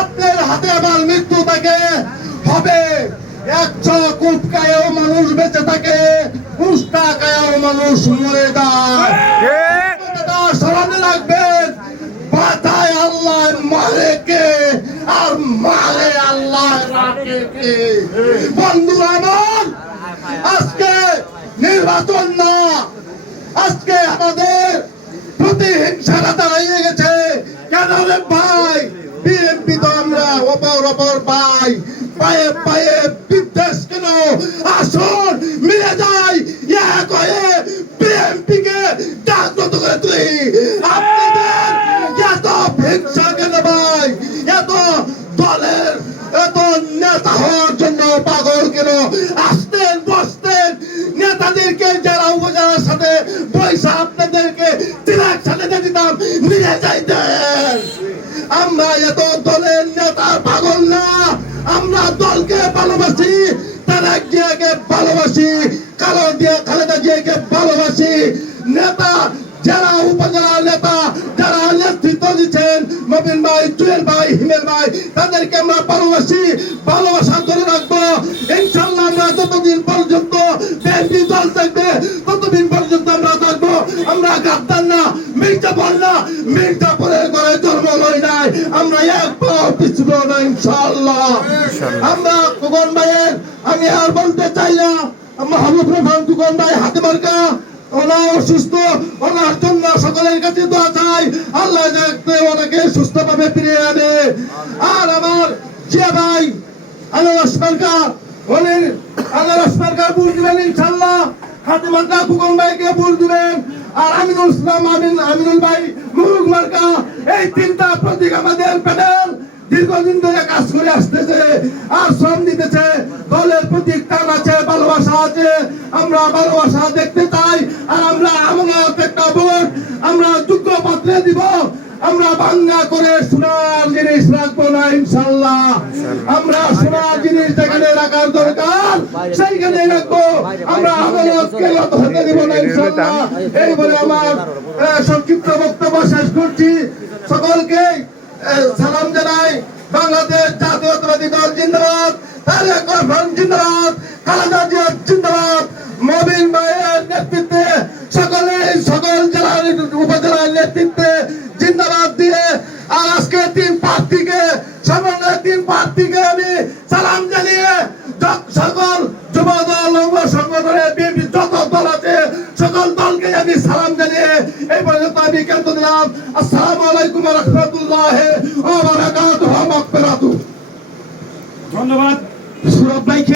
আপনার হাতে আমার মৃত্যু থাকে হবে। 100 কূপ খায়ও মানুষ বেঁচে থাকে, উষ্টা খায়ও মানুষ মরে যায়। কথাটা স্মরণে রাখবেন, বাঁচায় আল্লাহ, মারে কে? আর মারে আল্লাহ, রাখে কে? বন্ধুরা আমার, আজকে নির্বাচন না, আজকে আমাদের প্রতিহিংসাটা দাঁড়িয়ে গেছে। কেন রে ভাই? বিএনপি তো আমরা অপর ভাই, পায়ে পায়ে বিদ্বেষ কেন? আসুন মিলে যাই, এক হয়ে বিএনপি কে জাগ্রত করে তুলি। আপনাদের এত হিংসা কেন ভাই? এত দলের এত নেতা হওয়ার জন্য পাগল কেন? আসতেন বসতেন, নেতাদেরকে যারা উপজেলার সাথে পয়সা আপনাদেরকে তিলাক সাথে দিয়ে দিতাম, নিয়ে যাইতেন। আমরা এত দলের নেতা পাগল না, আমরা দলকে ভালোবাসি, তারা জিয়াকে ভালোবাসি, খালেদা জিয়াকে ভালোবাসি। নেতা যারা উপজেলা নেতা যারা নেতৃত্ব দিচ্ছেন, মবিন ভাই, জুয়েল ভাই, হিমেল ভাই, তাদেরকে আমরা ভালোবাসি, ভালোবাসা ধরে রাখবো। ইনশাল্লাহ আমরা যতদিন পর্যন্ত বিএনপি দল থাকবে ততদিন পর্যন্ত আমরা থাকবো। আমরা গাদ্দার না, মির্জাপুর না, মির্জাপুরের ঘরে জন্ম লই নাই, আমরা এক পাও পিছুব না ইনশাল্লাহ। আমরা খোকন ভাইয়ের আমি আর বলতে চাই না, মাহবুব রহমান খোকন ভাই হাতে মার্কা, ওরা অসুস্থ, ওনার জন্য সকলের কাছে দোয়া চাই, আল্লাহ যাতে ওনাকে সুস্থভাবে ফিরিয়ে আনে। আর আমার জিয়া ভাই আনারস মার্কা, উনি আনারস মার্কা ভোট দিবেন ইনশাল্লাহ, হাতে মার্কা খোকন ভাইকে ভোট দিবেন। আর আমিনুল ইসলাম আমিনুল ভাই মুরুগ মার্কা, এই তিনটা প্রতীক আমাদের প্যানেল দীর্ঘদিন ধরে কাজ করে আসতেছে আর শ্রম দিতেছে। দলের প্রতি টান আছে, ভালোবাসা আছে, আমরা ভালোবাসা দেখতে চাই। আর আমরা আমানত একটা ভোট আমরা যোগ্য পাত্রে দিব, আমরা বাংলা করে সোনার জিনিস রাখবো না ইনশাল্লাহ। আমরা সোনার জিনিস যেখানে রাখার দরকার সেইখানে রাখবো, আমরা আমানতকে নত হতে দিব না ইনশাল্লাহ। এই বলে আমার সংক্ষিপ্ত বক্তব্য শেষ করছি। সকলকে সালাম জানাই। বাংলাদেশ জাতীয়তাবাদী দল জিন্দাবাদ, তারেক রহমান জিন্দাবাদ, খালেদা জিয়া জিন্দাবাদ। মবিন ভাইয়ের নেতৃত্বে সকল জেলার উপজেলার নেতৃত্বে জিন্দাবাদ দিয়ে, আর আজকে 3 প্রার্থীকে সামান্য 3 প্রার্থীকে আমি সালাম জানিয়ে সকল যুব দল অঙ্গ সংগঠনের বিএনপি যত দল আছে সকল দলকে আমি সালাম জানিয়ে এই পর্যন্ত আমি কেন্দ্র দিলাম। আসসালামু আলাইকুম ওয়া রাহমাতুল্লাহি ওয়া বারাকাতুহু। ধন্যবাদ। সুরভ ভাই।